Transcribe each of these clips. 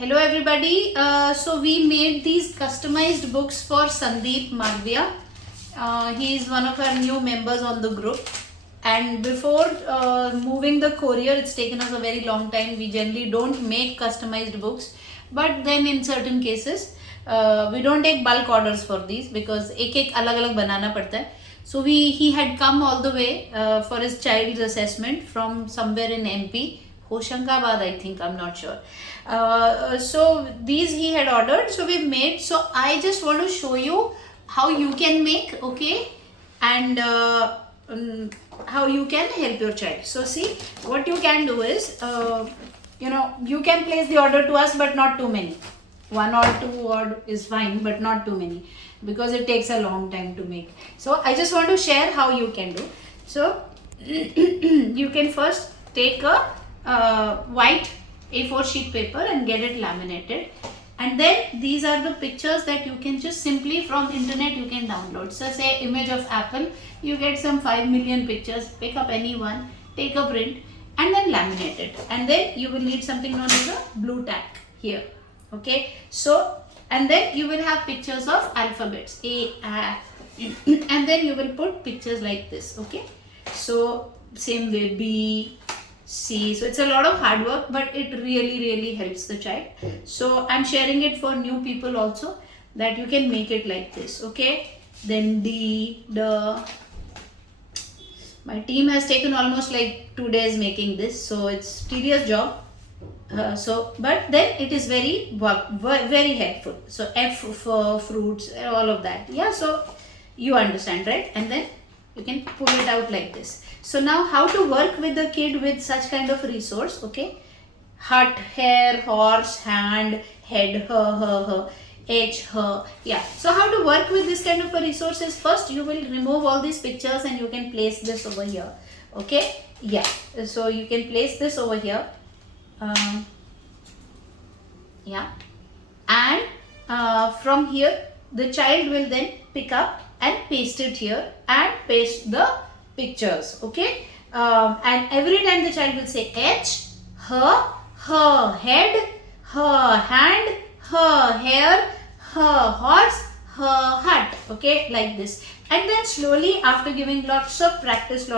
Hello everybody. So we made these customized books for Sandeep Madhya. He is one of our new members on the group. And before moving the courier, it's taken us a very long time. We generally don't make customized books. But then in certain cases, we don't take bulk orders for these because एक अलग-अलग बनाना पड़ता है. So he had come all the way for his child's assessment from somewhere in MP. Hoshangabad, I think, I'm not sure. So these he had ordered, so we've made. So I just want to show you how you can make, okay, and how you can help your child. So see, what you can do is, you can place the order to us, but not too many. 1 or 2 order is fine, but not too many because it takes a long time to make. So I just want to share how you can do. So you can first take a white A4 sheet paper and get it laminated, and then these are the pictures that you can just simply from internet you can download. So say image of apple, you get some 5 million pictures, pick up any one, take a print and then laminate it, and then you will need something known as a blue tack here, okay. So and then you will have pictures of alphabets A, and then you will put pictures like this, okay. So same way B, C. So it's a lot of hard work, but it really helps the child. So I'm sharing it for new people also, that you can make it like this, okay. Then D, the. My team has taken almost like 2 days making this, so it's tedious job. But then it is very helpful. So F for fruits, all of that. Yeah, so you understand, right? And then you can pull it out like this. So now how to work with the kid with such kind of resource, okay? Hut, hair, horse, hand, head, her, H, her. Yeah. So how to work with this kind of a resource is, first you will remove all these pictures and you can place this over here. Okay. Yeah. So you can place this over here. Yeah. And from here the child will then pick up and paste it here and paste the pictures, okay. And every time the child will say H, her head, her hand, her hair, her horse, her hut, okay, like this. And then slowly, after giving lots of practice,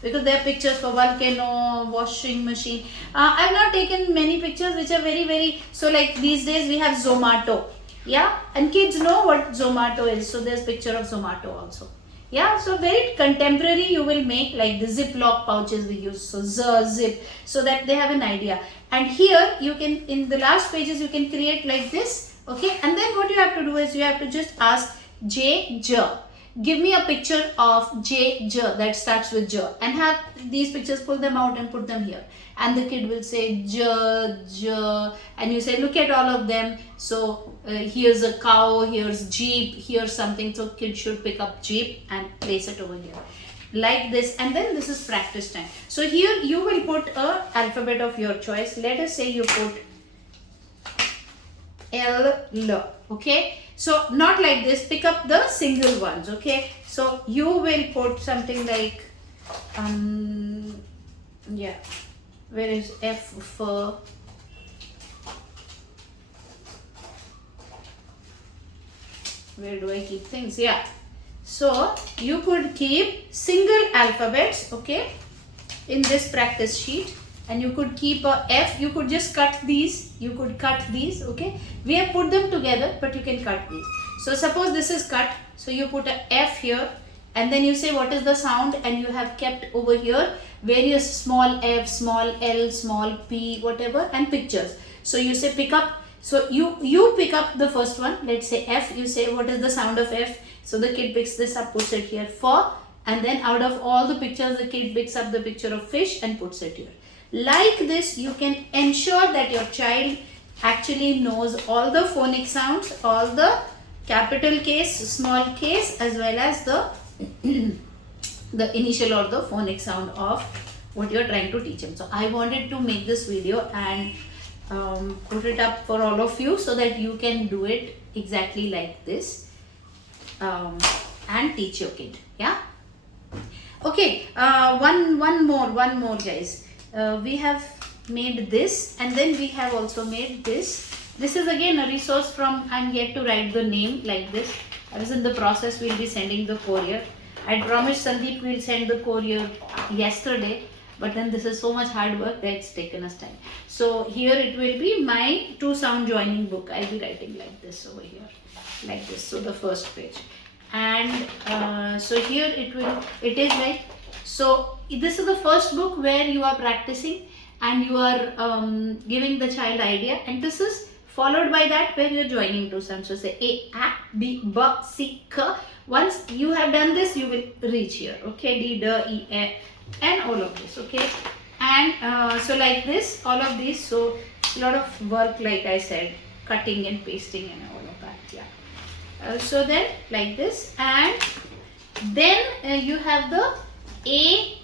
because there are pictures for volcano, washing machine. I've not taken many pictures which are very, so like these days we have Zomato, yeah, and kids know what Zomato is, so there's picture of Zomato also. Yeah, so very contemporary you will make, like the Ziploc pouches we use, so zip, so that they have an idea. And here you can, in the last pages you can create like this, okay. And then what you have to do is you have to just ask J, give me a picture of J, that starts with J, and have these pictures, pull them out and put them here. And the kid will say J, and you say look at all of them. So here's a cow, here's jeep, here's something. So kid should pick up jeep and place it over here like this, and then this is practice time. So here you will put a alphabet of your choice. Let us say you put L, okay. So not like this, pick up the single ones, okay. So you will put something like yeah, where is F for, where do I keep things? Yeah, so you could keep single alphabets, okay, in this practice sheet. And you could keep a F, you could just cut these, okay. We have put them together, but you can cut these. So suppose this is cut, so you put a F here, and then you say what is the sound, and you have kept over here various small f, small l, small p, whatever, and pictures. So you say pick up, so you pick up the first one, let's say F, you say what is the sound of F, so the kid picks this up, puts it here, for, and then out of all the pictures the kid picks up the picture of fish and puts it here. Like this, you can ensure that your child actually knows all the phonic sounds, all the capital case, small case, as well as the the initial or the phonic sound of what you're trying to teach him. So I wanted to make this video and put it up for all of you so that you can do it exactly like this and teach your kid. Yeah. Okay. One more, guys. We have made this, and then we have also made this. This is again a resource from, I'm yet to write the name like this. I was in the process, we'll be sending the courier. I promised Sandeep we'll send the courier yesterday, but then this is so much hard work that it's taken us time. So here it will be my 2 sound joining book. I'll be writing like this over here, like this. So the first page, and so here it is like, so this is the first book where you are practicing and you are giving the child idea, and this is followed by that where you're joining 2 sounds. So say A, B, B, C, K. Once you have done this, you will reach here. Okay, D, D, E, A, and all of this. Okay, and so like this, all of these. So a lot of work, like I said, cutting and pasting and all of that. Yeah. So then like this, and then you have the A,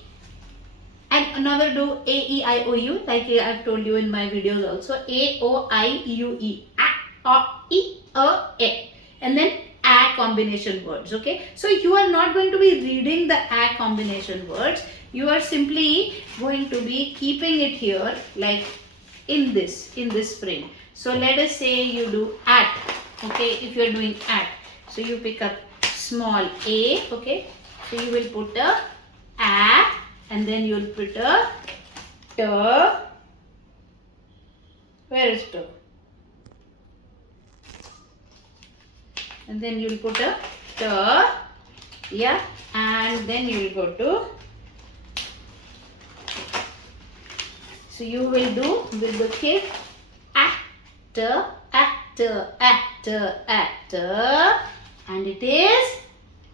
and another do A, E, I, O, U, like I've told you in my videos also. A, O, I, U, E, A, E, A, and then A combination words. Okay, so you are not going to be reading the A combination words. You are simply going to be keeping it here, like in this frame. So let us say you do at. Okay, if you are doing at, so you pick up small A. Okay, so you will put a and then you will put a T. Where is T? And then you will put a T. Yeah, and then you will go to. So you will do with the kid at, and it is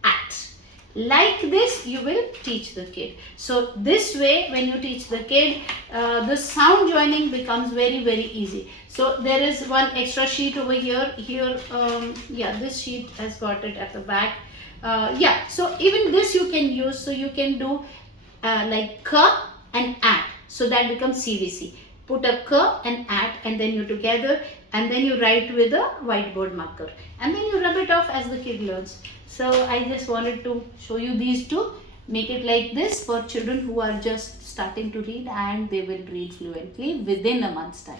at. Like this you will teach the kid. So this way when you teach the kid, the sound joining becomes very, very easy. So there is one extra sheet over here. Yeah, this sheet has got it at the back. Yeah, so even this you can use. So you can do like K and at. So that becomes CVC. Put a K and at, and then you together, and then you write with a whiteboard marker, and then you rub it off as the kid learns. So I just wanted to show you these two. Make it like this for children who are just starting to read, and they will read fluently within a month's time.